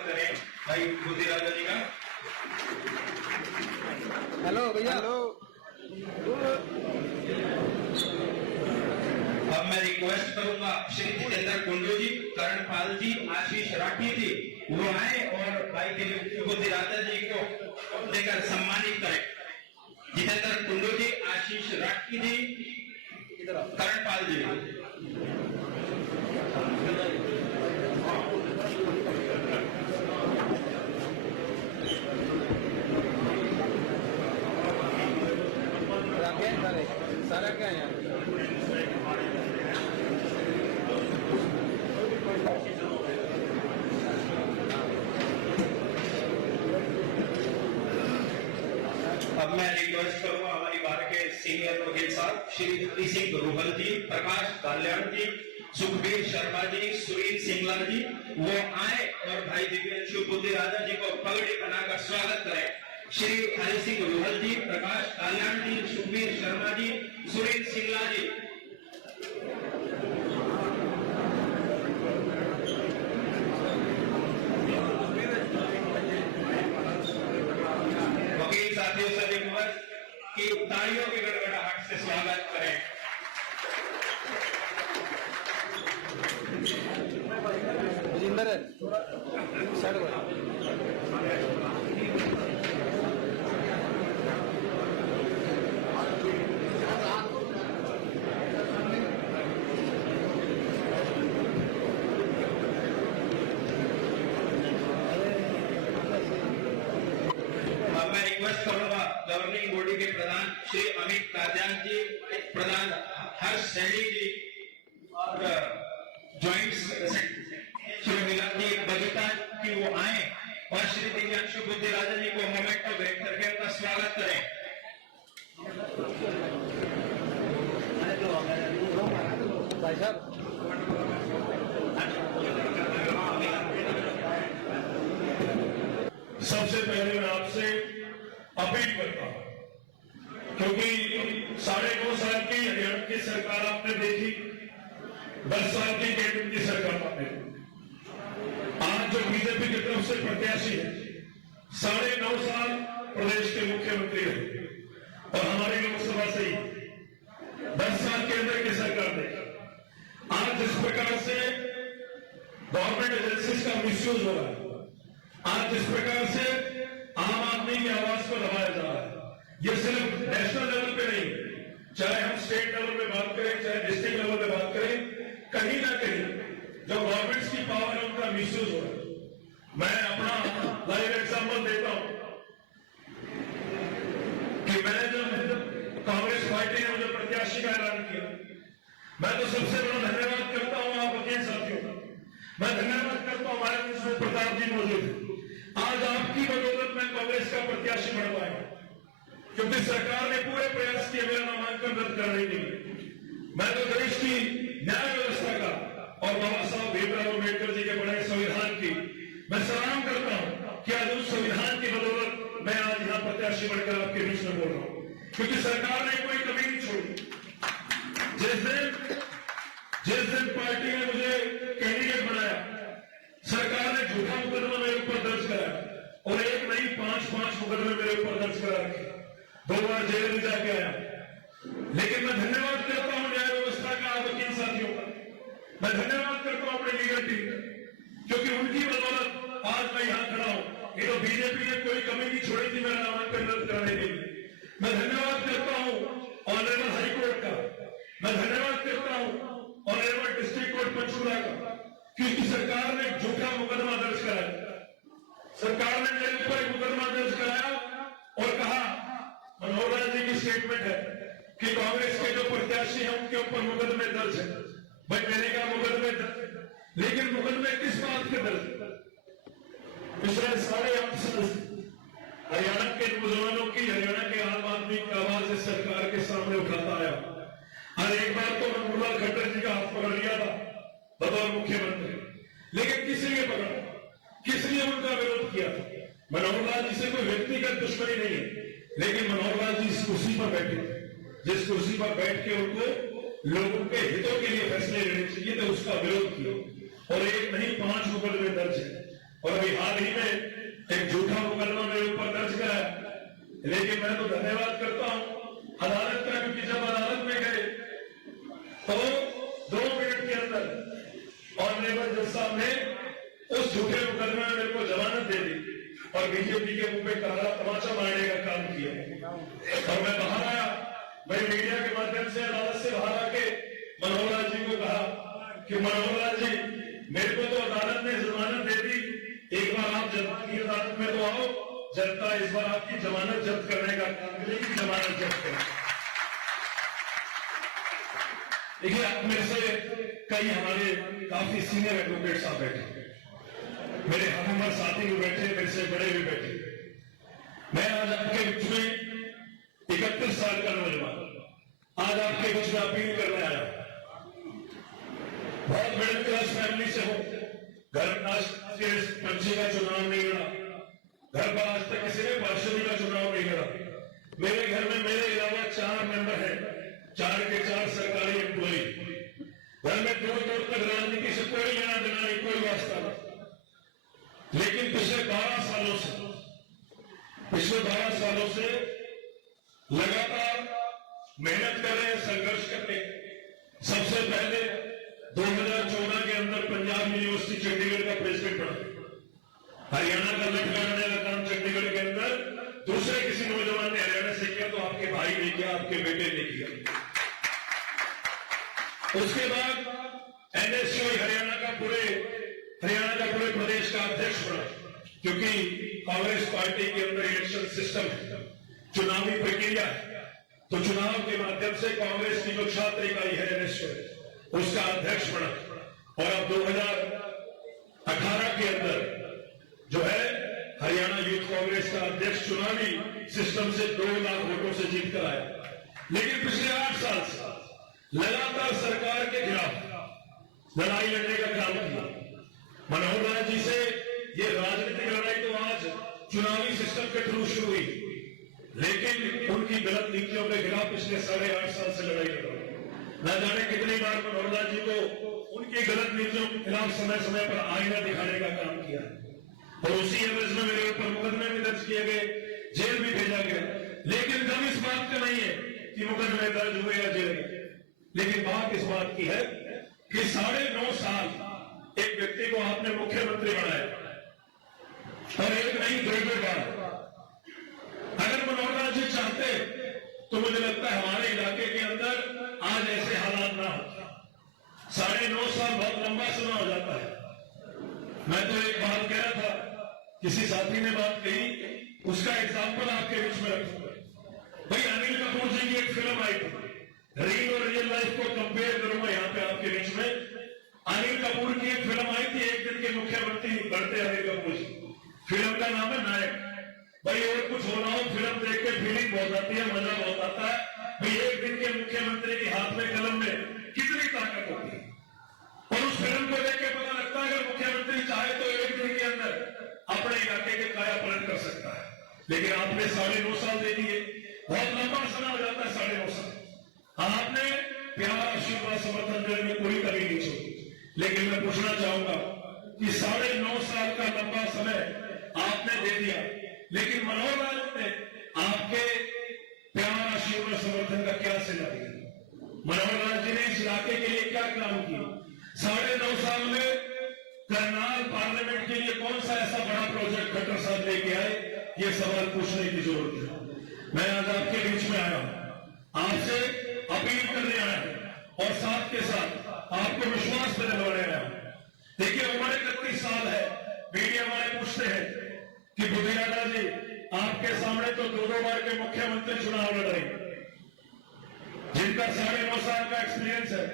स्वागत करें भाई बुद्धि राजा जी का। हेलो भैया। हेलो। अब मैं रिक्वेस्ट करूंगा श्री जितेंद्र कुंडू जी, करणपाल जी, आशीष राठी जी वो आए और भाई बुद्धि राजा जी को देकर सम्मानित करें। जितेंद्र कुंडू जी, आशीष राठी जी, करणपाल जी। सारा क्या है यहाँ? अब मैं रिक्वेस्ट करूंगा हमारी बार के सीनियर वकील साहब श्री हरि सिंह रोहल जी, प्रकाश कल्याण जी, सुखबीर शर्मा जी, सुनील सिंगला जी वो आए और भाई दिव्यांशु बुद्धि राजा जी को पगड़ी बनाकर स्वागत करें। श्री हरि सिंह रोहल जी, प्रकाश कल्याण जी, सुखबीर शर्मा जी, सुनील सिंगला जी। वकील साथियों से रिक्वेस्ट कि तालियों की गड़गड़ाहट से स्वागत करें। जिंदर है गवर्निंग बॉडी के प्रधान श्री अमित काद्यान जी, प्रधान हर्ष सैनी जी और ज्वाइंट श्री मिलान जी बगीता की वो आए और श्री दिव्यांशु बुद्धि राजा जी को मोमेंट ऑफ ब्रेक करके उनका स्वागत करें। भाई साहब सबसे पहले मैं आपसे अपील करता हूं, क्योंकि 9.5 साल की हरियाणा की सरकार आपने देखी, 10 साल की केंद्र की सरकार आपने देखी। आज जो बीजेपी की तरफ से प्रत्याशी है 9.5 साल प्रदेश के मुख्यमंत्री रहे और हमारी लोकसभा से ही 10 साल केंद्र की सरकार देखी। आज जिस प्रकार से गवर्नमेंट एजेंसीज का मिसयूज हो रहा है, आज जिस प्रकार से आम आदमी की आवाज को दबाया जा रहा है, ये सिर्फ नेशनल लेवल पे नहीं, चाहे हम स्टेट लेवल पे बात करें, चाहे डिस्ट्रिक्ट लेवल पे बात करें, कहीं ना कहीं जो गवर्नमेंट्स की पावर है उनका मिसयूज हो रहा है। मैं अपना लाइव एग्जाम्पल देता हूं कि मैंने जब कांग्रेस पार्टी ने मुझे प्रत्याशी का ऐलान किया, मैं तो सबसे बड़ा धन्यवाद करता हूं आप वकील साथियों का। मैं धन्यवाद करता हूं हमारे विष्णु प्रताप जी मौजूद है। आज आपकी बदौलत में कांग्रेस का प्रत्याशी बन पाया, क्योंकि सरकार ने पूरे प्रयास किए मेरा नामांकन रद्द करने के लिए। मैं तो देश की न्याय व्यवस्था का और बाबा साहब भीमराव अम्बेडकर जी के बड़े संविधान की मैं सलाम करता हूं कि आज उस संविधान की बदौलत मैं आज यहां प्रत्याशी बनकर आपके बीच में बोल रहा हूं, क्योंकि सरकार ने कोई कमी नहीं छोड़ी। जिस दिन पार्टी ने मुझे कैंडिडेट बनाया, सरकार ने झूठा मुकदमा मेरे ऊपर दर्ज कराया और एक नहीं 5 मुकदमे मेरे ऊपर दर्ज करा रखे, 2 बार जेल में जाके आया। लेकिन मैं धन्यवाद करता हूं न्याय व्यवस्था का, वकील साथियों का। मैं धन्यवाद करता हूं अपने लीगल टीम का, क्योंकि उनकी बदौलत आज मैं यहां खड़ा हूं। ये तो बीजेपी ने कोई कमी नहीं छोड़ी थी मेरा नामांकन रद्द कराने के लिए। मैं धन्यवाद करता हूं ऑनरेबल हाईकोर्ट का, मैं धन्यवाद करता हूं ऑनरेबल डिस्ट्रिक्ट कोर्ट पंचकुला का, क्योंकि सरकार ने झूठा मुकदमा दर्ज कराया। सरकार ने मेरे ऊपर एक मुकदमा दर्ज कराया और कहा, मनोहर लाल जी की स्टेटमेंट है कि कांग्रेस के जो प्रत्याशी हैं उनके ऊपर मुकदमे दर्ज है। भाई मैंने कहा मुकदमे दर्ज, लेकिन मुकदमे किस बात के दर्ज? पिछले 8.5 साल हरियाणा के नौजवानों की, हरियाणा के आम आदमी की आवाज इस सरकार के सामने उठाता आया। और एक बार तो मनोहर खट्टर जी का हाथ पकड़ लिया था बतौर मुख्यमंत्री, लेकिन किसी ने पकड़ा, किसने उनका विरोध किया? मनोहर लाल जी से कोई व्यक्तिगत दुश्मनी नहीं है, लेकिन मनोहर लाल जी इस कुर्सी पर बैठे, जिस कुर्सी पर बैठ के उनको लोगों के हितों के लिए फैसले लेने चाहिए थे, उसका विरोध किया और एक नहीं 5 मुकदमे दर्ज है। और अभी हाल ही में एक झूठा मुकदमा मेरे ऊपर दर्ज कराया। लेकिन मैं तो धन्यवाद करता हूं अदालत का, क्योंकि जब अदालत में गए तो 2 मिनट के अंदर ऑनरेबल जज साहब ने उस झूठे मुकदमे में मेरे को जमानत दे दी और बीजेपी के मुंह पे करारा तमाचा मारने का काम किया। और मैं बाहर आया, मैं मीडिया के माध्यम से अदालत से बाहर आके मनोहर लाल जी को कहा कि मनोहर लाल जी, मेरे को तो अदालत ने जमानत दे दी, एक बार आप जनता की अदालत में तो आओ, जनता इस बार आपकी जमानत जब्त करने का काम करेगी, जमानत जब्त करें। देखिए, आप में से कई हमारे काफी सीनियर एडवोकेट साहब बैठे, मेरे हम उम्र साथी भी बैठे, मेरे से बड़े भी बैठे। मैं आज आपके बीच में 31 साल का नौजवान आज आपके बीच में अपील करने आया। बहुत मिडिल क्लास फैमिली से हो, घर आज के पंची का चुनाव नहीं लड़ा, घर पर आज तक किसी ने पार्षदी का चुनाव नहीं लड़ा। मेरे घर में मेरे अलावा 4 मेंबर हैं, 4 के 4 सरकारी एम्प्लॉई। घर में दूर दूर तक राजनीति से कोई लेना देना नहीं, कोई वास्ता नहीं। लेकिन पिछले 12 सालों से लगातार मेहनत कर रहे हैं, संघर्ष करते हैं। सबसे पहले 2014 के अंदर पंजाब यूनिवर्सिटी चंडीगढ़ का प्रेसिडेंट बना। हरियाणा का लटकाने का काम चंडीगढ़ के अंदर दूसरे किसी नौजवान ने हरियाणा से किया, तो आपके भाई ने किया, आपके बेटे ने किया। उसके बाद एनएसयूआई हरियाणा का पूरे प्रदेश का अध्यक्ष बना, क्योंकि कांग्रेस पार्टी के अंदर इलेक्शन सिस्टम है, चुनावी प्रक्रिया है, तो चुनाव के माध्यम से कांग्रेस की जो छात्र इकाई है एनएसयूआई, उसका अध्यक्ष बना। और अब 2018 के अंदर जो है हरियाणा यूथ कांग्रेस का अध्यक्ष चुनावी सिस्टम से 2 लाख वोटों से जीत कर आया। लेकिन पिछले 8 साल से लगातार सरकार के खिलाफ लड़ाई लड़ने का काम किया। मनोहर लाल जी से ये राजनीतिक लड़ाई तो आज चुनावी सिस्टम के थ्रू शुरू हुई, लेकिन उनकी गलत नीतियों के खिलाफ पिछले 8.5 साल से लड़ाई लड़ रही। न जाने कितनी बार मनोहर लाल जी को उनकी गलत नीतियों के खिलाफ समय समय पर आईना दिखाने का काम किया, और उसी एवज में मेरे ऊपर मुकदमे भी दर्ज किए गए, जेल भी भेजा गया। लेकिन गम इस बात का नहीं है कि मुकदमे दर्ज हुए या जेल गए, लेकिन बात इस बात की है कि 9.5 साल एक व्यक्ति को आपने मुख्यमंत्री बनाया, और एक नहीं 2 बार। अगर मनोहर लाल जी चाहते तो मुझे लगता है हमारे इलाके के अंदर आज ऐसे हालात ना हो। 9.5 साल बहुत लंबा समय हो जाता है। मैं तो एक बात कह रहा था, किसी साथी ने बात कही, उसका एग्जाम्पल आपके बीच में रखूंगा। भाई, अनिल कपूर जी की एक फिल्म आई थी, रियल और रियल लाइफ को कंपेयर करूंगा यहां पे आपके बीच में। अनिल कपूर की एक फिल्म आई थी, एक दिन के मुख्यमंत्री बनते अनिल कपूर जी। फिल्म का नाम है नायक। भाई, और कुछ हो ना हो, फिल्म देख के फीलिंग बहुत आती है, मजा बहुत आता है। भाई, एक दिन के मुख्यमंत्री के हाथ में कलम में कितनी ताकत होती है, और उस फिल्म को देख के पता लगता है अगर मुख्यमंत्री चाहे तो एक दिन के अंदर अपने इलाके के काया पलट कर सकता है। लेकिन आपने 9.5 साल दे दिए, बहुत लंबा समय हो जाता है 9.5 साल। आपने प्यार, आशीर्वाद, समर्थन देने में कोई कमी नहीं छोड़ी। लेकिन मैं पूछना चाहूंगा कि 9.5 साल का लंबा समय आपने दे दिया, लेकिन मनोहर लाल ने आपके प्यार, आशीर्वाद, समर्थन का क्या सिला दिया? मनोहर लाल जी ने इस इलाके के लिए क्या काम किया? 9.5 साल में करनाल पार्लियामेंट के लिए कौन सा ऐसा बड़ा प्रोजेक्ट खट्टर साहब लेके आए? ये सवाल पूछने की जरूरत है। मैं आज आपके बीच में आया हूं, आपसे अपील करने आया हूं, और साथ के साथ आपको विश्वास में दिलवाने आया हूं। देखिए, उम्र 31 साल है। मीडिया वाले पूछते हैं कि बुधियाना जी, आपके सामने तो 2 बार के मुख्यमंत्री चुनाव लड़ रहे, जिनका 9.5 साल का एक्सपीरियंस है।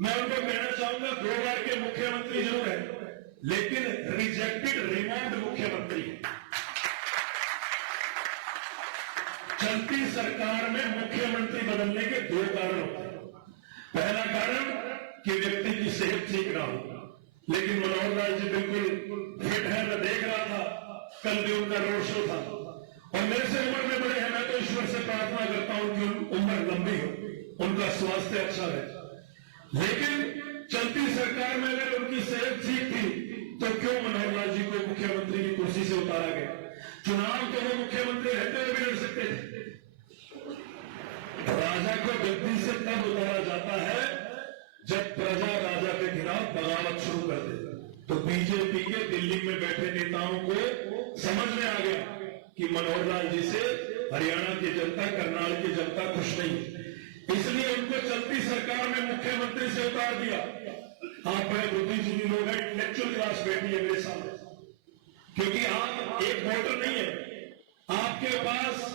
मैं उनको कहना चाहूंगा, 2 बार के मुख्यमंत्री जरूर है, लेकिन रिजेक्टेड, रिमूव्ड मुख्यमंत्री। चलती सरकार में मुख्यमंत्री बदलने के 2 कारण होते हैं। पहला कारण कि व्यक्ति की सेहत ठीक ना हो, लेकिन मनोहर लाल जी बिल्कुल फिट है। मैं देख रहा था, कल भी उनका रोड शो था, और मेरे से उम्र में बड़े हैं। मैं तो ईश्वर से प्रार्थना करता हूं कि उम्र लंबी हो, उनका स्वास्थ्य अच्छा रहे। लेकिन चलती सरकार में अगर उनकी सेहत ठीक थी तो क्यों मनोहर लाल जी को मुख्यमंत्री की कुर्सी से उतारा गया? चुनाव तो वो मुख्यमंत्री रहते हुए भी लड़ सकते थे। राजा को गद्दी से तब उतारा जाता है जब प्रजा राजा के खिलाफ बगावत शुरू कर दे। तो बीजेपी के दिल्ली में बैठे नेताओं को समझ में आ गया कि मनोहर लाल जी से हरियाणा की जनता, करनाल की जनता खुश नहीं, इसलिए उनको चलती सरकार में मुख्यमंत्री से उतार दिया। आप बड़े बुद्धिजीवी लोग हैं, इंटेलेक्चुअल क्लास बैठी है मेरे सामने, क्योंकि आप एक वोटर नहीं है। आपके पास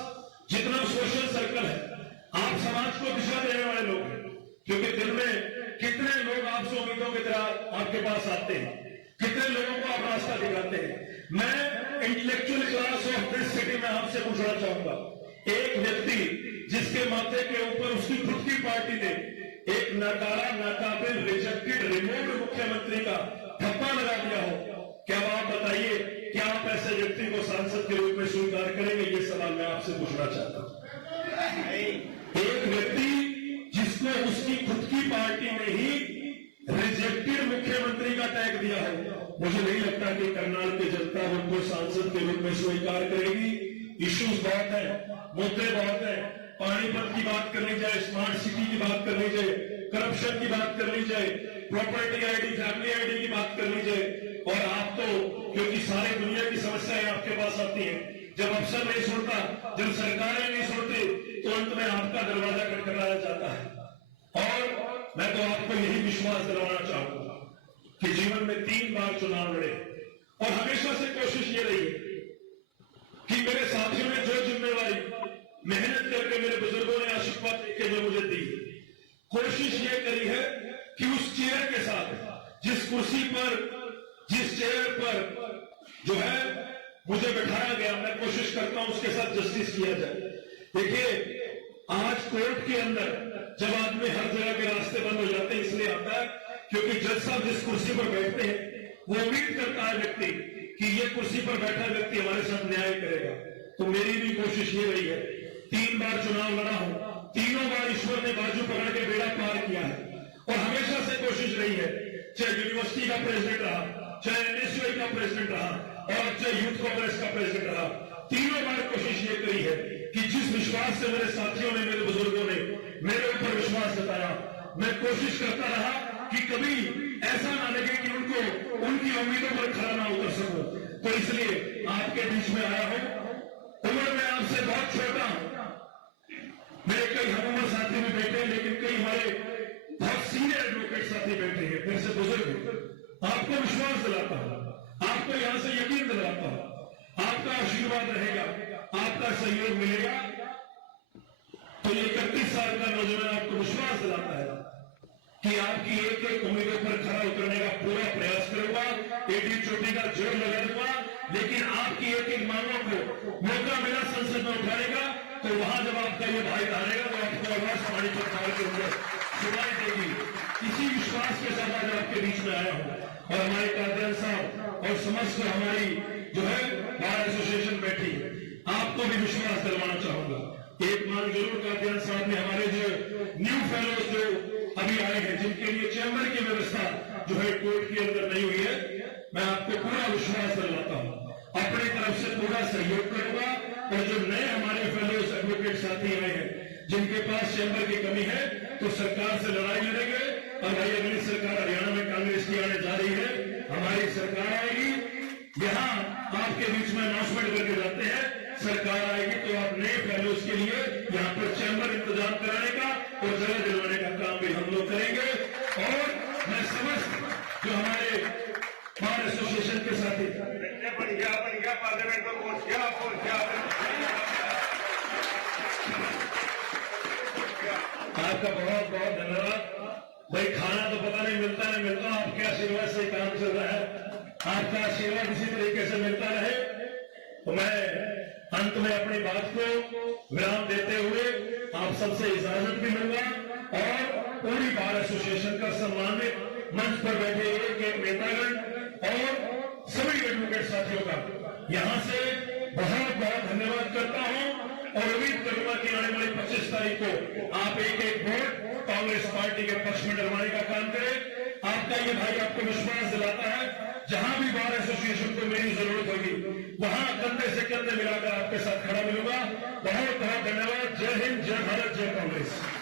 जितना सोशल सर्कल है, आप समाज को दिशा देने वाले लोग हैं, क्योंकि दिन में कितने लोग आपसे उम्मीदों की तरह आपके पास आते हैं, कितने लोगों को आप रास्ता दिखाते हैं। मैं intellectual class of this city में आपसे पूछना चाहूंगा, एक व्यक्ति जिसके माथे के ऊपर उसकी खुद की पार्टी ने एक नकारा, नाकाबिल, रिजेक्टेड, रिमोट मुख्यमंत्री का ठप्पा लगा दिया हो, क्या आप बताइए, क्या आप ऐसे व्यक्ति को सांसद के रूप में स्वीकार करेंगे? ये सवाल मैं आपसे पूछना चाहता हूं। एक व्यक्ति जिसको उसकी खुद की पार्टी ने ही रिजेक्टेड मुख्यमंत्री का टैग दिया है, मुझे नहीं लगता कि करनाल की जनता उनको सांसद के रूप में स्वीकार करेगी। इश्यूज बहुत है, मुद्दे बहुत है, पानीपत की बात कर ली जाए, स्मार्ट सिटी की बात कर ली जाए, करप्शन की बात कर ली जाए, प्रॉपर्टी आईडी, फैमिली आईडी की बात कर ली जाए, और आप तो क्योंकि सारी दुनिया की समस्याएं आपके पास आती हैं, जब अफसर नहीं सुनता, जब सरकारें नहीं सुनती, तो अंत में आपका दरवाजा खटखटाया जाता है। और मैं तो आपको यही विश्वास दिलवाना चाहूंगा कि जीवन में 3 बार चुनाव लड़े, और हमेशा से कोशिश ये रही है कि मेरे साथियों ने जो जिम्मेवारी मेहनत करके मेरे बुजुर्गों ने आशीर्वाद देके जो मुझे दी, कोशिश ये करी है कि उस चेयर के साथ, जिस कुर्सी पर, जिस चेयर पर जो है मुझे बैठाया गया, मैं कोशिश करता हूं उसके साथ जस्टिस किया जाए। देखिए, आज कोर्ट के अंदर जब आदमी हर जगह के रास्ते बंद हो जाते हैं, इसलिए आता है क्योंकि जज साहब जिस कुर्सी पर बैठते हैं वो उम्मीद करता है व्यक्ति कि ये कुर्सी पर बैठा व्यक्ति हमारे साथ न्याय करेगा। तो मेरी भी कोशिश ये रही है, 3 बार चुनाव लड़ा हूं, तीनों बार ईश्वर ने बाजू पकड़ के बेड़ा पार किया है, और हमेशा से कोशिश रही है, चाहे यूनिवर्सिटी का प्रेसिडेंट रहा, चाहे एनएसयूआई का प्रेसिडेंट रहा, और चाहे यूथ कांग्रेस का प्रेसिडेंट रहा, तीनों बार कोशिश ये करी है कि जिस विश्वास से मेरे साथियों ने, मेरे बुजुर्गों ने मेरे ऊपर विश्वास जताया, मैं कोशिश करता रहा कि कभी ऐसा ना लगे कि उनको उनकी उम्मीदों पर खरा ना उतर सकूं। तो इसलिए आपके बीच में आया हूं। उम्र में आपसे बहुत छोटा हूं, मेरे कई हमउम्र साथी भी बैठे हैं, लेकिन कई हमारे बहुत सीनियर एडवोकेट साथी बैठे हैं, मेरे से बुजुर्ग। आपको विश्वास दिलाता हूं, आपको यहां से यकीन दिलाता हूं, आपका आशीर्वाद रहेगा, आपका सहयोग मिलेगा। तो ये 31 साल का नौजवान आपको विश्वास दिलाता है कि आपकी एक एक उम्मीदों पर खरा उतरने का पूरा प्रयास करूंगा, एडी चोटी का जोर लगा दूंगा, लेकिन आपकी एक एक मांगों को मौका मिला संसद में उठाने का, तो वहां जब आपका ये भाई हारेगा तो आपको आवाज पानी पर खाल के ऊपर सुनाई देगी। इसी विश्वास के साथ आज आपके बीच में आया हूं, और हमारे कादियान साहब और समस्त हमारी जो है बार एसोसिएशन बैठी, आपको भी विश्वास दिलवाना चाहूंगा। एक मांग जरूर कादियान साहब ने, हमारे जो न्यू फेलोज जो अभी आए हैं, जिनके लिए चैम्बर की व्यवस्था जो है कोर्ट के अंदर नहीं हुई है, मैं आपको पूरा विश्वास दिलाता हूं, अपनी तरफ से पूरा सहयोग करूंगा। और जो नए हमारे फेलोज एडवोकेट साथी आए हैं, जिनके पास चैम्बर की कमी है, तो सरकार से लड़ाई लड़ेंगे। और भाई अगली सरकार हरियाणा में कांग्रेस की आने जा रही है, हमारी सरकार आएगी, यहां आपके बीच में अनाउंसमेंट करके जाते हैं, सरकार आएगी तो आप नए फेलोज के लिए यहां पर चैम्बर इंतजाम कराने का और जगह दिलवाने का काम भी हम लोग करेंगे। और मैं समस्त जो हमारे बार एसोसिएशन के साथी बन गया पार्लियामेंट में पहुंच गया। आपका बहुत बहुत धन्यवाद भाई। खाना तो पता नहीं मिलता नहीं मिलता, आपके आशीर्वाद से काम चल रहा है, आपका आशीर्वाद इसी तरीके से मिलता रहे। तो मैं अंत में अपनी बात को विराम देते हुए आप सबसे इजाजत भी लूंगा, और पूरी बार एसोसिएशन का सम्मानित मंच पर बैठे एक नेतागण और सभी एडवोकेट साथियों का यहां से बहुत बहुत धन्यवाद करता हूं, और उम्मीद करूंगा कि आने वाली 25 तारीख को आप एक एक वोट कांग्रेस पार्टी के पक्ष में डलवाने का काम करें। आपका ये भाई आपको विश्वास दिलाता है, जहां भी को मेरी जरूरत होगी वहां कंधे से कंधे मिलाकर आपके साथ खड़ा मिलूंगा। बहुत बहुत धन्यवाद। जय हिंद, जय भारत, जय कांग्रेस।